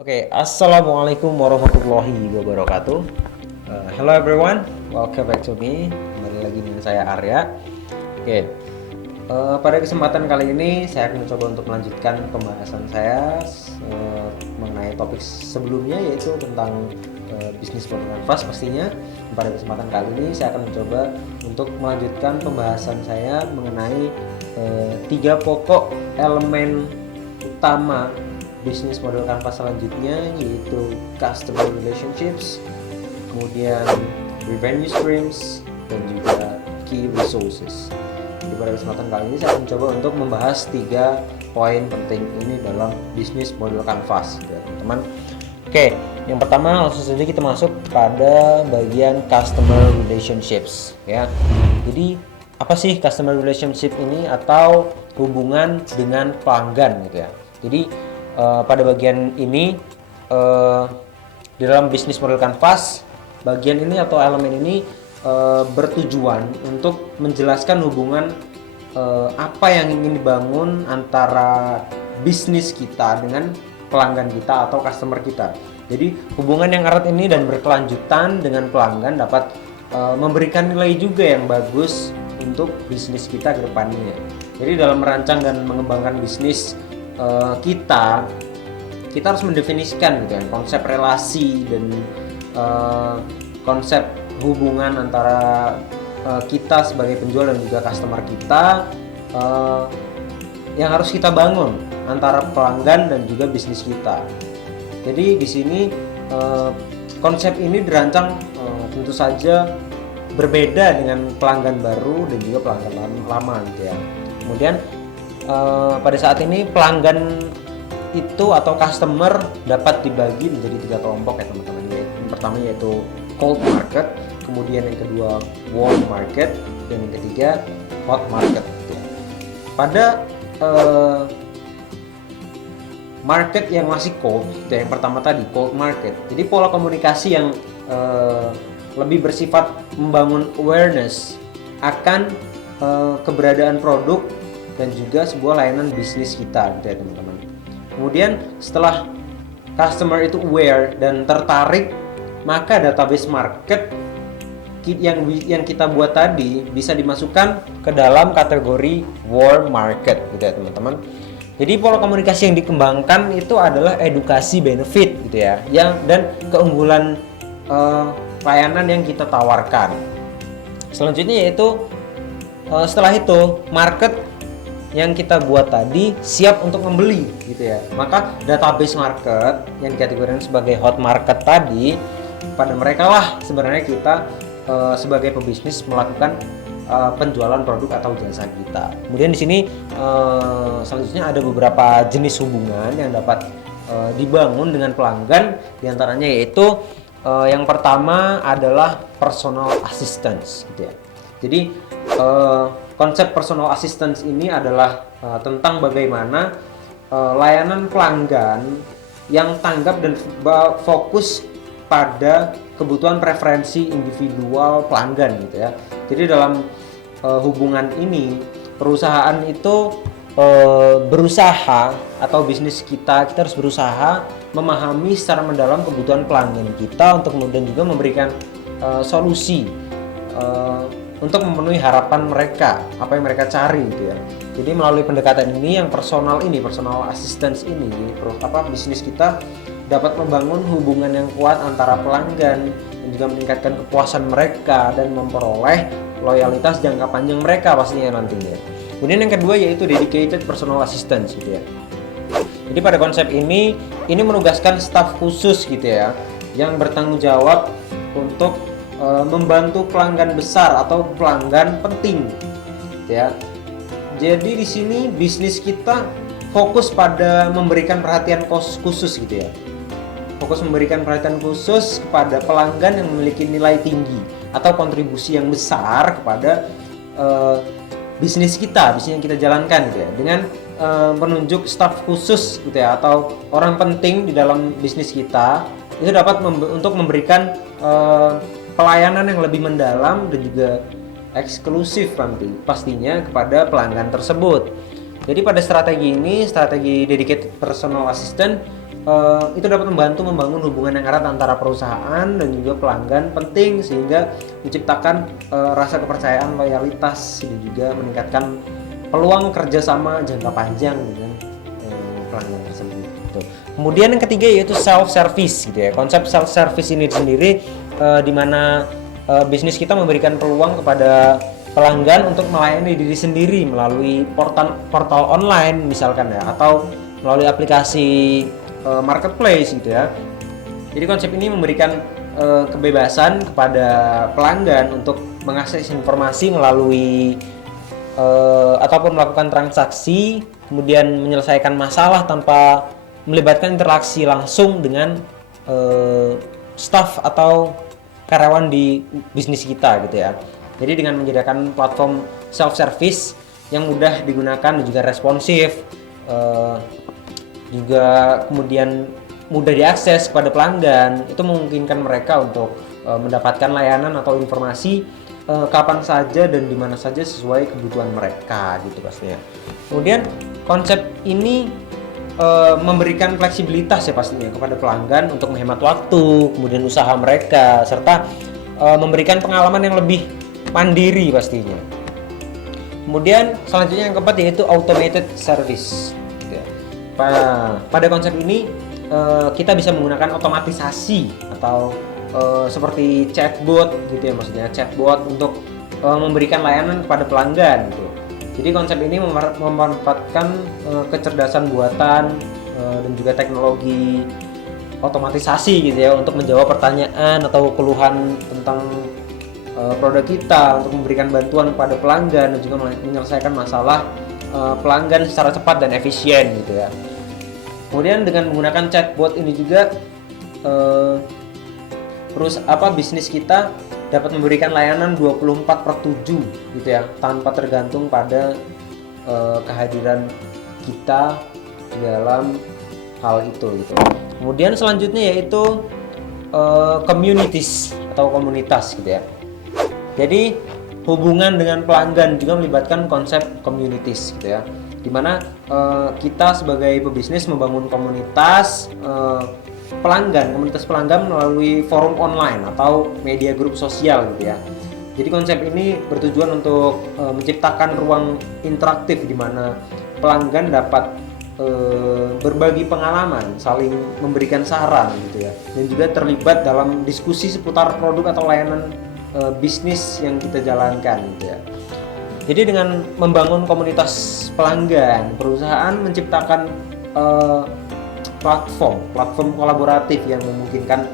Oke, assalamualaikum warahmatullahi wabarakatuh. Hello everyone, welcome back to me. Kembali lagi dengan saya Arya. Oke, pada kesempatan kali ini saya akan mencoba untuk melanjutkan pembahasan saya mengenai topik sebelumnya, yaitu tentang bisnis model kanvas pastinya. Pada kesempatan kali ini saya akan mencoba untuk melanjutkan pembahasan saya mengenai tiga pokok elemen utama bisnis model kanvas selanjutnya, yaitu customer relationships, kemudian revenue streams, dan juga key resources. Jadi pada kesempatan kali ini saya mencoba untuk membahas tiga poin penting ini dalam bisnis model kanvas, ya teman-teman. Oke, yang pertama langsung saja kita masuk pada bagian customer relationships, ya. Jadi apa sih customer relationship ini, atau hubungan dengan pelanggan gitu ya. Jadi pada bagian ini di dalam bisnis model kanvas, bagian ini atau elemen ini bertujuan untuk menjelaskan hubungan apa yang ingin dibangun antara bisnis kita dengan pelanggan kita atau customer kita. Jadi hubungan yang erat ini dan berkelanjutan dengan pelanggan dapat memberikan nilai juga yang bagus untuk bisnis kita ke depannya. Jadi dalam merancang dan mengembangkan bisnis kita harus mendefinisikan gitu ya, konsep relasi dan konsep hubungan antara kita sebagai penjual dan juga customer kita yang harus kita bangun antara pelanggan dan juga bisnis kita. Jadi di sini konsep ini dirancang tentu saja berbeda dengan pelanggan baru dan juga pelanggan lama gitu ya. Kemudian pada saat ini pelanggan itu atau customer dapat dibagi menjadi tiga kelompok ya teman-teman. Yang pertama yaitu cold market, kemudian yang kedua warm market, dan yang ketiga hot market. Pada market yang masih cold, yang pertama tadi cold market, jadi pola komunikasi yang lebih bersifat membangun awareness akan keberadaan produk dan juga sebuah layanan bisnis kita gitu ya teman-teman. Kemudian setelah customer itu aware dan tertarik, maka database market yang kita buat tadi bisa dimasukkan ke dalam kategori warm market gitu ya teman-teman. Jadi pola komunikasi yang dikembangkan itu adalah edukasi benefit gitu ya, dan keunggulan layanan yang kita tawarkan. Selanjutnya yaitu setelah itu market yang kita buat tadi siap untuk membeli gitu ya. Maka database market yang dikategorikan sebagai hot market tadi, pada mereka lah sebenarnya kita sebagai pebisnis melakukan penjualan produk atau jasa kita. Kemudian di sini selanjutnya ada beberapa jenis hubungan yang dapat dibangun dengan pelanggan, diantaranya yaitu yang pertama adalah personal assistance gitu ya. Jadi konsep personal assistance ini adalah tentang bagaimana layanan pelanggan yang tanggap dan fokus pada kebutuhan preferensi individual pelanggan gitu ya. Jadi dalam hubungan ini perusahaan itu berusaha, atau bisnis kita harus berusaha memahami secara mendalam kebutuhan pelanggan kita untuk kemudian juga memberikan solusi untuk memenuhi harapan mereka, apa yang mereka cari gitu ya. Jadi melalui pendekatan ini yang personal assistance ini, bisnis kita dapat membangun hubungan yang kuat antara pelanggan dan juga meningkatkan kepuasan mereka dan memperoleh loyalitas jangka panjang mereka pastinya nantinya. Kemudian yang kedua yaitu dedicated personal assistance gitu ya. Jadi pada konsep ini menugaskan staf khusus gitu ya, yang bertanggung jawab untuk membantu pelanggan besar atau pelanggan penting ya. Jadi di sini bisnis kita fokus pada memberikan perhatian khusus gitu ya. Fokus memberikan perhatian khusus kepada pelanggan yang memiliki nilai tinggi atau kontribusi yang besar kepada bisnis yang kita jalankan gitu ya. Dengan menunjuk staf khusus gitu ya, atau orang penting di dalam bisnis kita, itu dapat untuk memberikan pelayanan yang lebih mendalam dan juga eksklusif nanti pastinya kepada pelanggan tersebut. Jadi pada strategi ini, strategi dedicated personal assistant, itu dapat membantu membangun hubungan yang erat antara perusahaan dan juga pelanggan, penting sehingga menciptakan rasa kepercayaan, loyalitas, dan juga meningkatkan peluang kerjasama jangka panjang dengan pelanggan tersebut. Gitu. Kemudian yang ketiga yaitu self service gitu ya. Konsep self service ini sendiri di mana bisnis kita memberikan peluang kepada pelanggan untuk melayani diri sendiri melalui portal online misalkan ya, atau melalui aplikasi marketplace gitu ya. Jadi konsep ini memberikan kebebasan kepada pelanggan untuk mengakses informasi melalui ataupun melakukan transaksi, kemudian menyelesaikan masalah tanpa melibatkan interaksi langsung dengan staff atau karyawan di bisnis kita gitu ya. Jadi dengan menyediakan platform self service yang mudah digunakan dan juga responsif, juga kemudian mudah diakses kepada pelanggan, itu memungkinkan mereka untuk mendapatkan layanan atau informasi kapan saja dan di mana saja sesuai kebutuhan mereka gitu pastinya. Kemudian konsep ini memberikan fleksibilitas ya pastinya kepada pelanggan untuk menghemat waktu, kemudian usaha mereka, serta memberikan pengalaman yang lebih mandiri pastinya. Kemudian selanjutnya yang keempat yaitu automated service. Pada konsep ini kita bisa menggunakan otomatisasi atau seperti chatbot gitu ya, maksudnya chatbot untuk memberikan layanan kepada pelanggan gitu. Jadi konsep ini memanfaatkan kecerdasan buatan dan juga teknologi otomatisasi gitu ya untuk menjawab pertanyaan atau keluhan tentang produk kita, untuk memberikan bantuan kepada pelanggan dan juga menyelesaikan masalah pelanggan secara cepat dan efisien gitu ya. Kemudian dengan menggunakan chatbot ini juga bisnis kita dapat memberikan layanan 24/7 gitu ya, tanpa tergantung pada kehadiran kita di dalam hal itu gitu. Kemudian selanjutnya yaitu communities atau komunitas gitu ya. Jadi hubungan dengan pelanggan juga melibatkan konsep communities gitu ya, dimana kita sebagai pebisnis membangun komunitas komunitas pelanggan melalui forum online atau media grup sosial gitu ya. Jadi konsep ini bertujuan untuk menciptakan ruang interaktif di mana pelanggan dapat berbagi pengalaman, saling memberikan saran gitu ya, dan juga terlibat dalam diskusi seputar produk atau layanan bisnis yang kita jalankan gitu ya. Jadi dengan membangun komunitas pelanggan, perusahaan menciptakan platform kolaboratif yang memungkinkan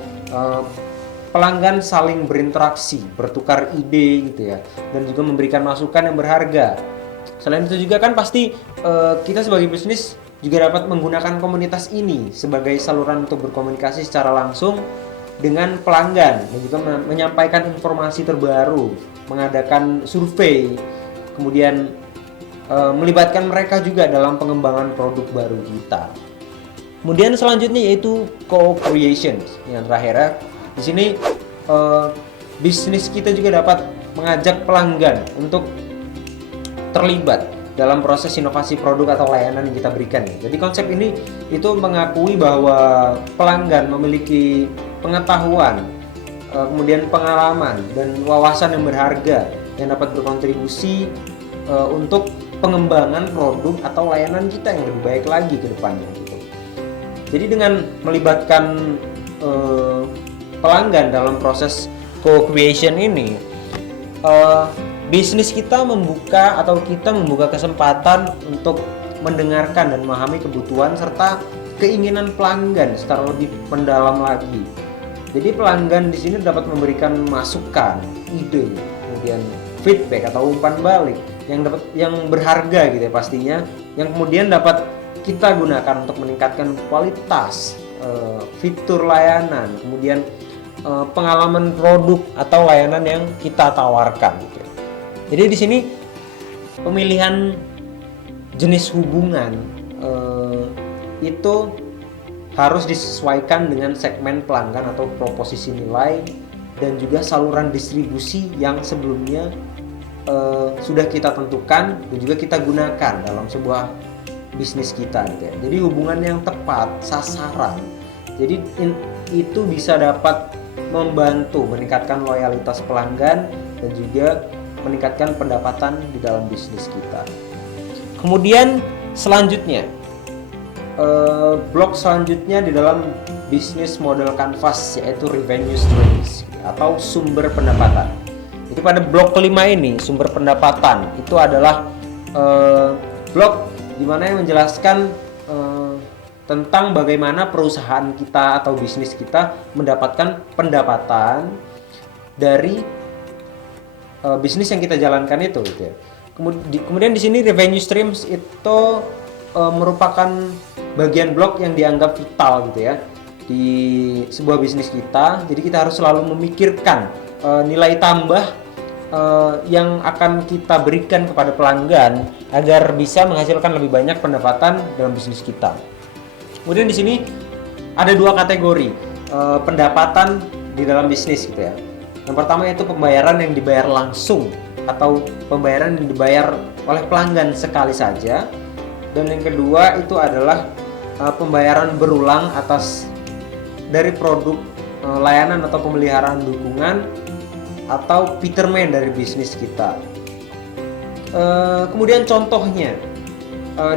pelanggan saling berinteraksi, bertukar ide gitu ya, dan juga memberikan masukan yang berharga. Selain itu juga kan pasti kita sebagai bisnis juga dapat menggunakan komunitas ini sebagai saluran untuk berkomunikasi secara langsung dengan pelanggan dan juga menyampaikan informasi terbaru, mengadakan survei, kemudian melibatkan mereka juga dalam pengembangan produk baru kita. Kemudian selanjutnya yaitu co-creation yang terakhir. Di sini bisnis kita juga dapat mengajak pelanggan untuk terlibat dalam proses inovasi produk atau layanan yang kita berikan. Jadi konsep ini itu mengakui bahwa pelanggan memiliki pengetahuan, kemudian pengalaman dan wawasan yang berharga yang dapat berkontribusi untuk pengembangan produk atau layanan kita yang lebih baik lagi ke depannya gitu. Jadi dengan melibatkan pelanggan dalam proses co-creation ini, bisnis kita membuka kesempatan untuk mendengarkan dan memahami kebutuhan serta keinginan pelanggan secara lebih mendalam lagi. Jadi pelanggan di sini dapat memberikan masukan, ide, kemudian feedback atau umpan balik yang berharga gitu ya pastinya, yang kemudian dapat kita gunakan untuk meningkatkan kualitas, fitur layanan, kemudian pengalaman produk atau layanan yang kita tawarkan gitu. Jadi di sini pemilihan jenis hubungan itu harus disesuaikan dengan segmen pelanggan atau proposisi nilai dan juga saluran distribusi yang sebelumnya sudah kita tentukan dan juga kita gunakan dalam sebuah bisnis kita gitu ya. Jadi hubungan yang tepat, sasaran. Jadi itu bisa dapat membantu meningkatkan loyalitas pelanggan dan juga meningkatkan pendapatan di dalam bisnis kita. Kemudian selanjutnya, blok selanjutnya di dalam bisnis model canvas yaitu revenue streams atau sumber pendapatan. Jadi pada blok kelima ini, sumber pendapatan itu adalah blok di mana yang menjelaskan tentang bagaimana perusahaan kita atau bisnis kita mendapatkan pendapatan dari bisnis yang kita jalankan itu gitu ya. Kemudian di sini revenue streams itu merupakan bagian blok yang dianggap vital gitu ya di sebuah bisnis kita. Jadi kita harus selalu memikirkan nilai tambah yang akan kita berikan kepada pelanggan agar bisa menghasilkan lebih banyak pendapatan dalam bisnis kita. Kemudian di sini ada dua kategori pendapatan di dalam bisnis gitu ya. Yang pertama yaitu pembayaran yang dibayar langsung atau pembayaran yang dibayar oleh pelanggan sekali saja. Dan yang kedua itu adalah pembayaran berulang atas dari produk layanan atau pemeliharaan dukungan atau peterman dari bisnis kita. Kemudian contohnya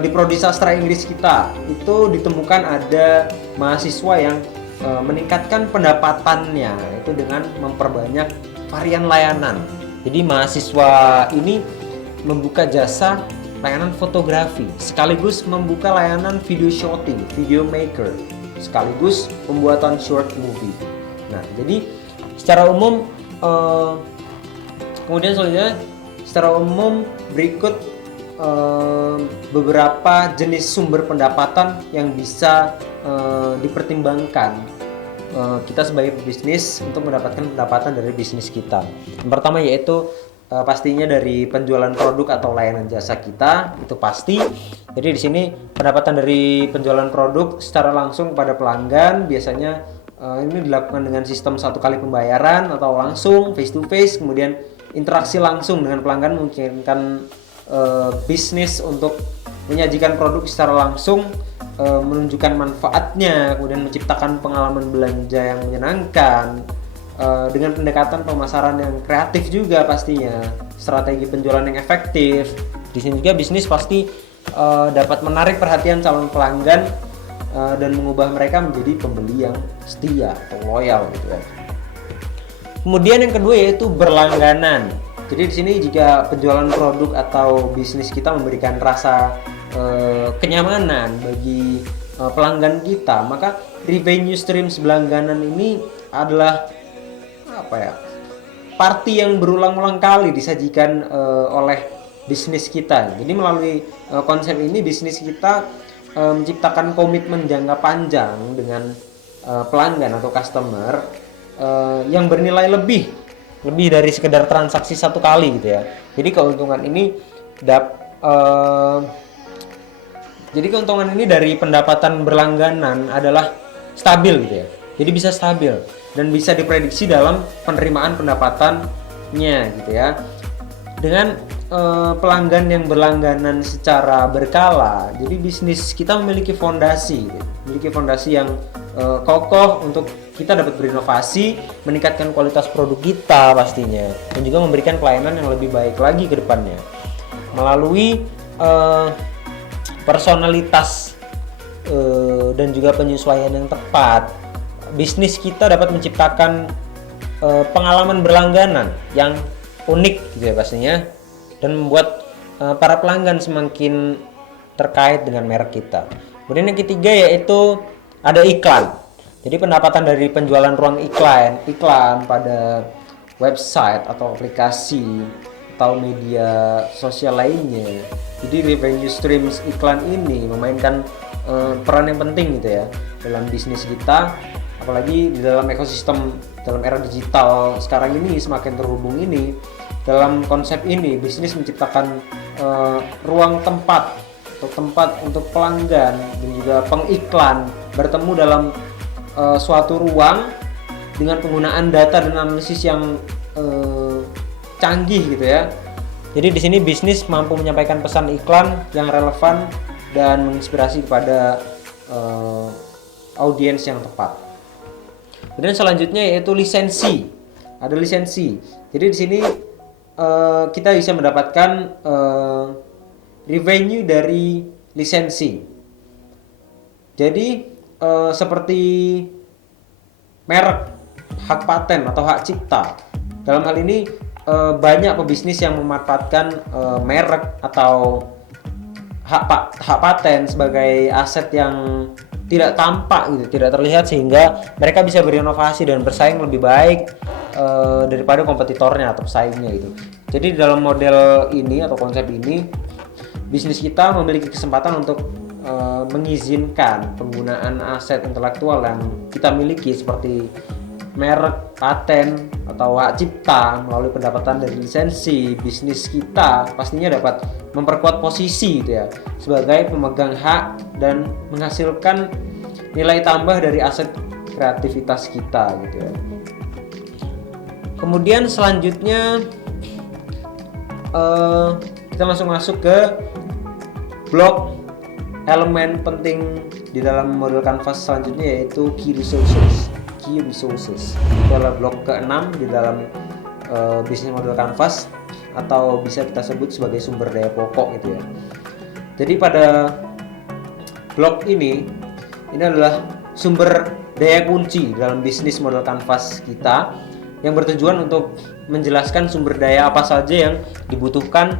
di prodi sastra Inggris kita itu ditemukan ada mahasiswa yang meningkatkan pendapatannya itu dengan memperbanyak varian layanan. Jadi mahasiswa ini membuka jasa layanan fotografi sekaligus membuka layanan video shooting, video maker sekaligus pembuatan short movie. Nah, jadi secara umum kemudian selanjutnya secara umum berikut beberapa jenis sumber pendapatan yang bisa dipertimbangkan kita sebagai pebisnis untuk mendapatkan pendapatan dari bisnis kita. Yang pertama yaitu pastinya dari penjualan produk atau layanan jasa kita, itu pasti. Jadi di sini pendapatan dari penjualan produk secara langsung kepada pelanggan biasanya ini dilakukan dengan sistem satu kali pembayaran atau langsung face to face, kemudian interaksi langsung dengan pelanggan memungkinkan bisnis untuk menyajikan produk secara langsung, menunjukkan manfaatnya, kemudian menciptakan pengalaman belanja yang menyenangkan dengan pendekatan pemasaran yang kreatif juga pastinya, strategi penjualan yang efektif. Di sini juga bisnis pasti dapat menarik perhatian calon pelanggan dan mengubah mereka menjadi pembeli yang setia atau loyal gitu ya. Kemudian yang kedua yaitu berlangganan. Jadi di sini jika penjualan produk atau bisnis kita memberikan rasa kenyamanan bagi pelanggan kita, maka revenue streams berlangganan ini adalah party yang berulang-ulang kali disajikan oleh bisnis kita. Jadi melalui konsep ini bisnis kita menciptakan komitmen jangka panjang dengan pelanggan atau customer yang bernilai lebih dari sekedar transaksi satu kali gitu ya. Jadi keuntungan ini dari pendapatan berlangganan adalah stabil gitu ya. Jadi bisa stabil dan bisa diprediksi dalam penerimaan pendapatannya gitu ya. Dengan pelanggan yang berlangganan secara berkala, jadi bisnis kita memiliki fondasi yang kokoh untuk kita dapat berinovasi, meningkatkan kualitas produk kita pastinya, dan juga memberikan pelayanan yang lebih baik lagi ke depannya. Melalui personalitas dan juga penyesuaian yang tepat, bisnis kita dapat menciptakan pengalaman berlangganan yang unik gitu ya pastinya, dan membuat para pelanggan semakin terkait dengan merek kita. Kemudian yang ketiga yaitu ada iklan. Jadi pendapatan dari penjualan ruang iklan pada website atau aplikasi atau media sosial lainnya. Jadi revenue streams iklan ini memainkan peran yang penting gitu ya dalam bisnis kita, apalagi di dalam ekosistem dalam era digital sekarang ini semakin terhubung ini. Dalam konsep ini bisnis menciptakan ruang tempat untuk pelanggan dan juga pengiklan bertemu dalam suatu ruang dengan penggunaan data dan analisis yang canggih gitu ya. Jadi di sini bisnis mampu menyampaikan pesan iklan yang relevan dan menginspirasi kepada audiens yang tepat. Kemudian selanjutnya yaitu lisensi. Ada lisensi. Jadi di sini kita bisa mendapatkan revenue dari lisensi. Jadi seperti merek, hak paten atau hak cipta. Dalam hal ini banyak pebisnis yang memanfaatkan merek atau hak paten sebagai aset yang tidak tampak gitu, tidak terlihat, sehingga mereka bisa berinovasi dan bersaing lebih baik daripada kompetitornya atau pesaingnya gitu. Jadi dalam model ini atau konsep ini, bisnis kita memiliki kesempatan untuk mengizinkan penggunaan aset intelektual yang kita miliki seperti merek, paten, atau hak cipta melalui pendapatan dari lisensi. Bisnis kita pastinya dapat memperkuat posisi gitu ya, sebagai pemegang hak dan menghasilkan nilai tambah dari aset kreativitas kita gitu ya. Kemudian selanjutnya kita masuk ke blok elemen penting di dalam model Canvas selanjutnya, yaitu key resources. Itu adalah blok ke-6 di dalam bisnis model Canvas, atau bisa kita sebut sebagai sumber daya pokok gitu ya. Jadi pada blok ini adalah sumber daya kunci dalam bisnis model Canvas kita, yang bertujuan untuk menjelaskan sumber daya apa saja yang dibutuhkan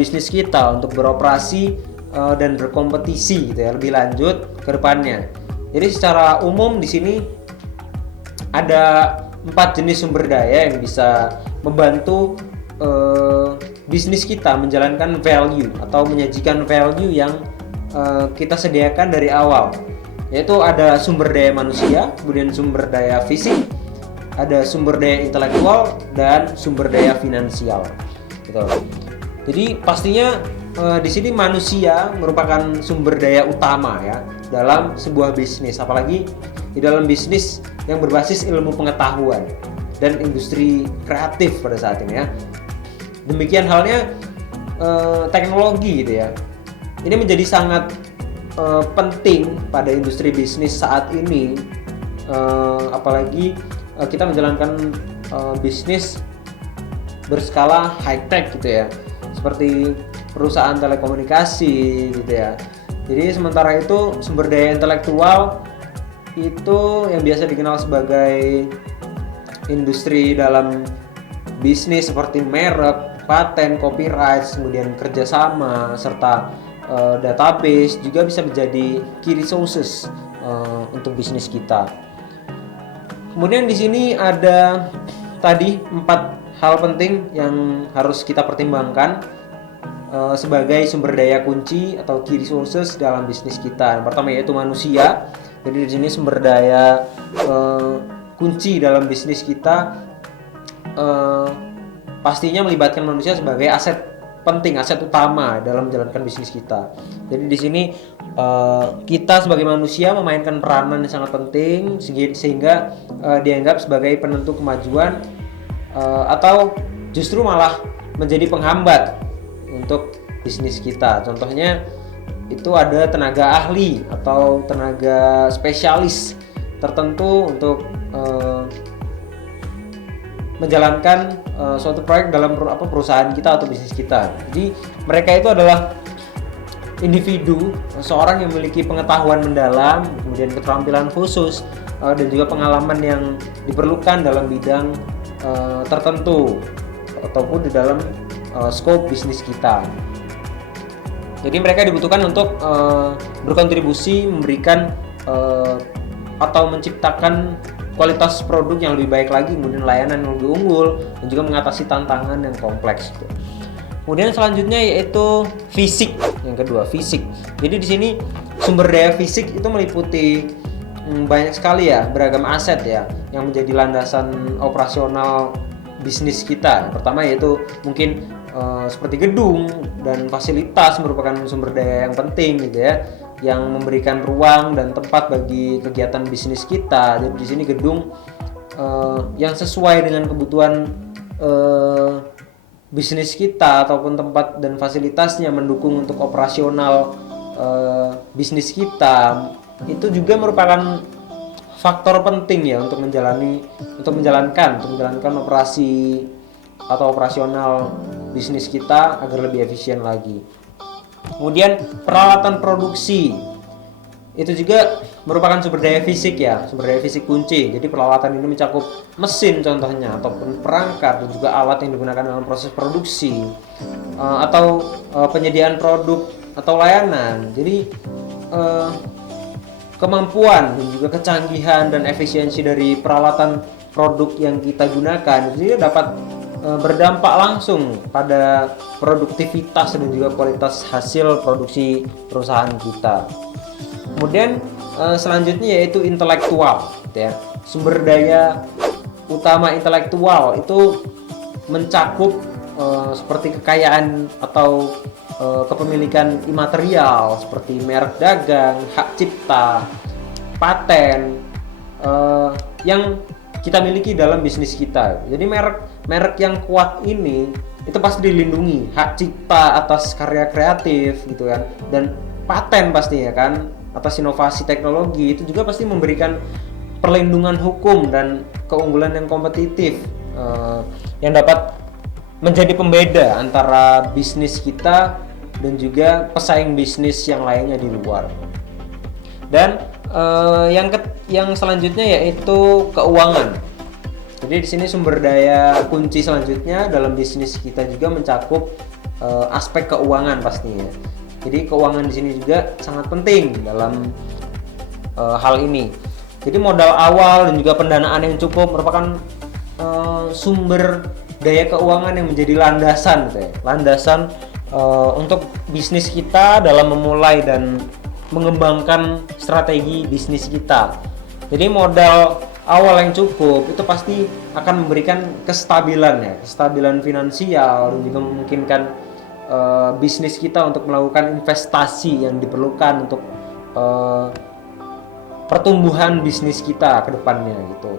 bisnis kita untuk beroperasi dan berkompetisi gitu ya, lebih lanjut ke depannya. Jadi secara umum di sini ada 4 jenis sumber daya yang bisa membantu bisnis kita menjalankan value atau menyajikan value yang kita sediakan dari awal, yaitu ada sumber daya manusia, kemudian sumber daya fisik, ada sumber daya intelektual, dan sumber daya finansial gitu. Jadi pastinya di sini manusia merupakan sumber daya utama ya dalam sebuah bisnis, apalagi di dalam bisnis yang berbasis ilmu pengetahuan dan industri kreatif pada saat ini ya. Demikian halnya teknologi gitu ya. Ini menjadi sangat penting pada industri bisnis saat ini, apalagi kita menjalankan bisnis berskala high tech gitu ya, seperti perusahaan telekomunikasi gitu ya. Jadi sementara itu sumber daya intelektual itu yang biasa dikenal sebagai industri dalam bisnis seperti merek, paten, copyright, kemudian kerjasama, serta database juga bisa menjadi key resources untuk bisnis kita. Kemudian di sini ada tadi 4 hal penting yang harus kita pertimbangkan sebagai sumber daya kunci atau key resources dalam bisnis kita. Yang pertama yaitu manusia. Jadi di sini sumber daya kunci dalam bisnis kita pastinya melibatkan manusia sebagai aset penting, aset utama dalam menjalankan bisnis kita. Jadi di sini kita sebagai manusia memainkan peranan yang sangat penting, sehingga dianggap sebagai penentu kemajuan atau justru malah menjadi penghambat untuk bisnis kita. Contohnya itu ada tenaga ahli atau tenaga spesialis tertentu untuk menjalankan suatu proyek dalam perusahaan kita atau bisnis kita. Jadi mereka itu adalah individu, seorang yang memiliki pengetahuan mendalam, kemudian keterampilan khusus, dan juga pengalaman yang diperlukan dalam bidang tertentu ataupun di dalam scope bisnis kita. Jadi mereka dibutuhkan untuk berkontribusi, memberikan atau menciptakan kualitas produk yang lebih baik lagi, kemudian layanan yang lebih unggul, dan juga mengatasi tantangan yang kompleks. Kemudian selanjutnya yaitu fisik. Yang kedua, fisik. Jadi di sini sumber daya fisik itu meliputi banyak sekali ya, beragam aset ya, yang menjadi landasan operasional bisnis kita. Yang pertama yaitu mungkin seperti gedung dan fasilitas merupakan sumber daya yang penting gitu ya, yang memberikan ruang dan tempat bagi kegiatan bisnis kita. Jadi di sini gedung yang sesuai dengan kebutuhan bisnis kita ataupun tempat dan fasilitasnya mendukung untuk operasional bisnis kita, itu juga merupakan faktor penting ya untuk menjalankan operasi atau operasional bisnis kita agar lebih efisien lagi. Kemudian peralatan produksi itu juga merupakan sumber daya fisik kunci. Jadi peralatan ini mencakup mesin contohnya, ataupun perangkat dan juga alat yang digunakan dalam proses produksi, atau penyediaan produk atau layanan. Jadi kemampuan dan juga kecanggihan dan efisiensi dari peralatan produk yang kita gunakan itu dapat berdampak langsung pada produktivitas dan juga kualitas hasil produksi perusahaan kita. Kemudian selanjutnya yaitu intelektual, gitu ya. Sumber daya utama intelektual itu mencakup seperti kekayaan atau kepemilikan imaterial seperti merek dagang, hak cipta, paten yang kita miliki dalam bisnis kita. Jadi merek yang kuat ini itu pasti dilindungi, hak cipta atas karya kreatif gitu kan, dan paten pastinya kan atas inovasi teknologi itu juga pasti memberikan perlindungan hukum dan keunggulan yang kompetitif yang dapat menjadi pembeda antara bisnis kita dan juga pesaing bisnis yang lainnya di luar. Dan yang selanjutnya yaitu keuangan. Jadi di sini sumber daya kunci selanjutnya dalam bisnis kita juga mencakup aspek keuangan pastinya. Jadi keuangan di sini juga sangat penting dalam hal ini. Jadi modal awal dan juga pendanaan yang cukup merupakan sumber daya keuangan yang menjadi landasan untuk bisnis kita dalam memulai dan mengembangkan strategi bisnis kita. Jadi modal awal yang cukup itu pasti akan memberikan kestabilan finansial dan juga memungkinkan bisnis kita untuk melakukan investasi yang diperlukan untuk pertumbuhan bisnis kita ke depannya gitu.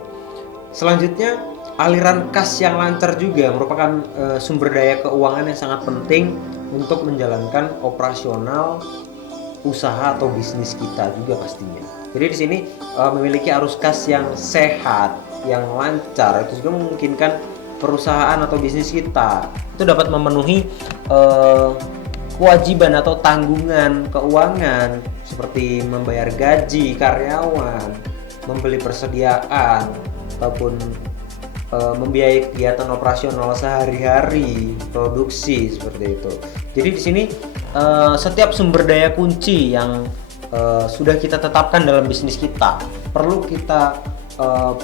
Selanjutnya, aliran kas yang lancar juga merupakan sumber daya keuangan yang sangat penting untuk menjalankan operasional usaha atau bisnis kita juga pastinya. Jadi di sini memiliki arus kas yang sehat, yang lancar itu juga memungkinkan perusahaan atau bisnis kita itu dapat memenuhi kewajiban atau tanggungan keuangan seperti membayar gaji karyawan, membeli persediaan ataupun membiayai kegiatan operasional sehari-hari, produksi seperti itu. Jadi di sini setiap sumber daya kunci yang sudah kita tetapkan dalam bisnis kita perlu kita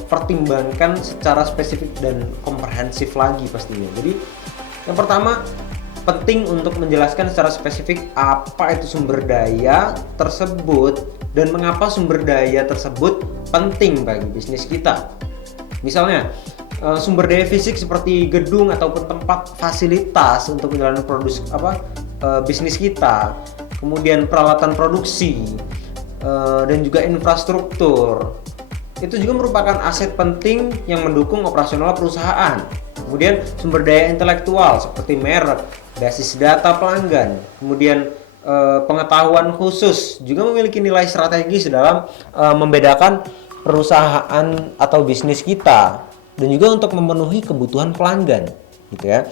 pertimbangkan secara spesifik dan komprehensif lagi pastinya. Jadi yang pertama penting untuk menjelaskan secara spesifik apa itu sumber daya tersebut dan mengapa sumber daya tersebut penting bagi bisnis kita. Misalnya sumber daya fisik seperti gedung ataupun tempat fasilitas untuk menjalankan bisnis kita, kemudian peralatan produksi dan juga infrastruktur itu juga merupakan aset penting yang mendukung operasional perusahaan. Kemudian sumber daya intelektual seperti merek, basis data pelanggan, kemudian pengetahuan khusus juga memiliki nilai strategis dalam membedakan perusahaan atau bisnis kita dan juga untuk memenuhi kebutuhan pelanggan gitu ya.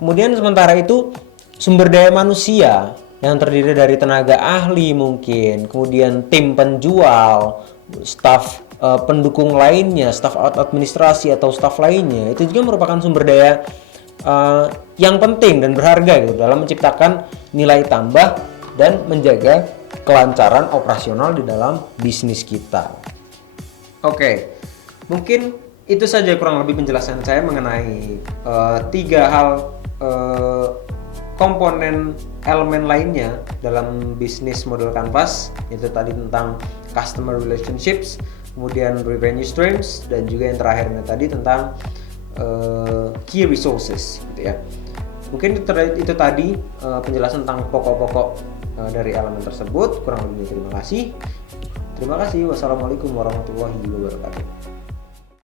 Kemudian sementara itu sumber daya manusia yang terdiri dari tenaga ahli mungkin, kemudian tim penjual, staf pendukung lainnya, staf administrasi atau staf lainnya itu juga merupakan sumber daya yang penting dan berharga gitu dalam menciptakan nilai tambah dan menjaga kelancaran operasional di dalam bisnis kita. Oke, mungkin itu saja kurang lebih penjelasan saya mengenai 3 hal komponen elemen lainnya dalam bisnis model Canvas, yaitu tadi tentang customer relationships, kemudian revenue streams, dan juga yang terakhirnya tadi tentang key resources gitu ya. Mungkin itu tadi penjelasan tentang pokok-pokok dari elemen tersebut. Kurang lebihnya terima kasih. Wassalamualaikum warahmatullahi wabarakatuh.